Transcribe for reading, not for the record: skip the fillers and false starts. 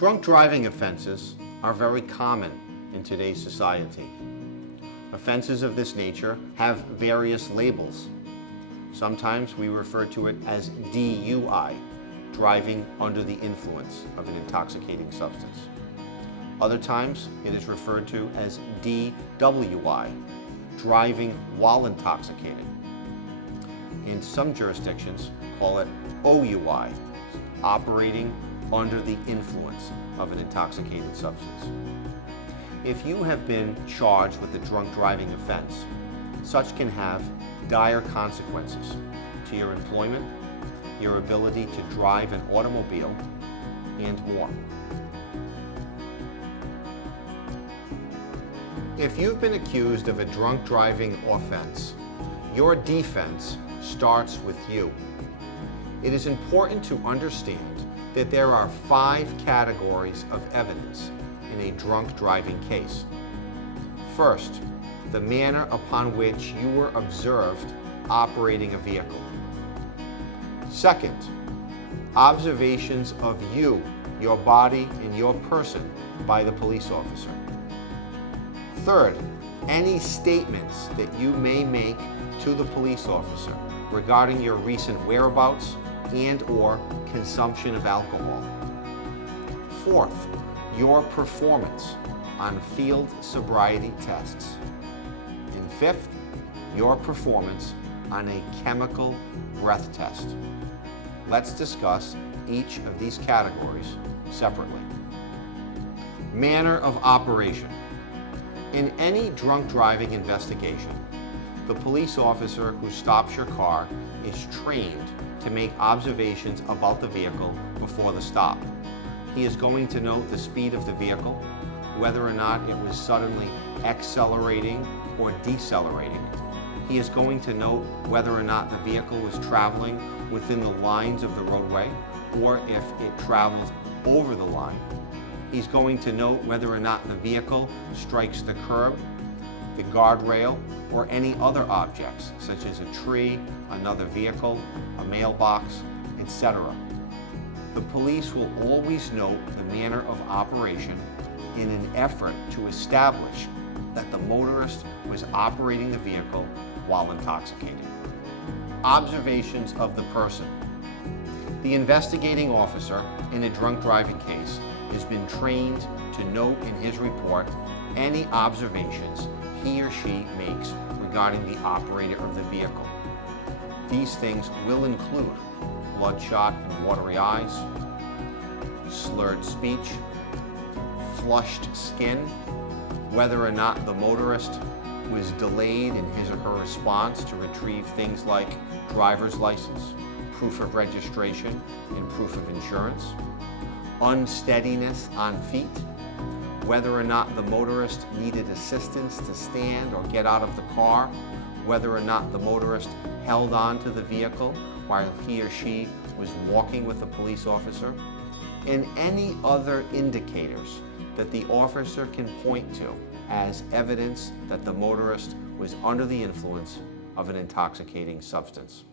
Drunk driving offenses are very common in today's society. Offenses of this nature have various labels. Sometimes we refer to it as DUI, driving under the influence of an intoxicating substance. Other times it is referred to as DWI, driving while intoxicated. In some jurisdictions, call it OUI, operating under the influence of an intoxicating substance. If you have been charged with a drunk driving offense, such can have dire consequences to your employment, your ability to drive an automobile, and more. If you've been accused of a drunk driving offense, your defense starts with you. It is important to understand that there are 5 categories of evidence in a drunk driving case. First, the manner upon which you were observed operating a vehicle. Second, observations of you, your body, and your person by the police officer. Third, any statements that you may make to the police officer regarding your recent whereabouts and/or consumption of alcohol. Fourth, your performance on field sobriety tests. And fifth, your performance on a chemical breath test. Let's discuss each of these categories separately. Manner of operation. In any drunk driving investigation, the police officer who stops your car is trained to make observations about the vehicle before the stop. He is going to note the speed of the vehicle, whether or not it was suddenly accelerating or decelerating. He is going to note whether or not the vehicle was traveling within the lines of the roadway or if it traveled over the line. He's going to note whether or not the vehicle strikes the curb, the guardrail, or any other objects, such as a tree, another vehicle, a mailbox, etc. The police will always note the manner of operation in an effort to establish that the motorist was operating the vehicle while intoxicated. Observations of the person. The investigating officer in a drunk driving case has been trained to note in his report any observations he or she makes regarding the operator of the vehicle. These things will include bloodshot and watery eyes, slurred speech, flushed skin, whether or not the motorist was delayed in his or her response to retrieve things like driver's license, proof of registration, and proof of insurance, unsteadiness on feet, whether or not the motorist needed assistance to stand or get out of the car, whether or not the motorist held on to the vehicle while he or she was walking with a police officer, and any other indicators that the officer can point to as evidence that the motorist was under the influence of an intoxicating substance.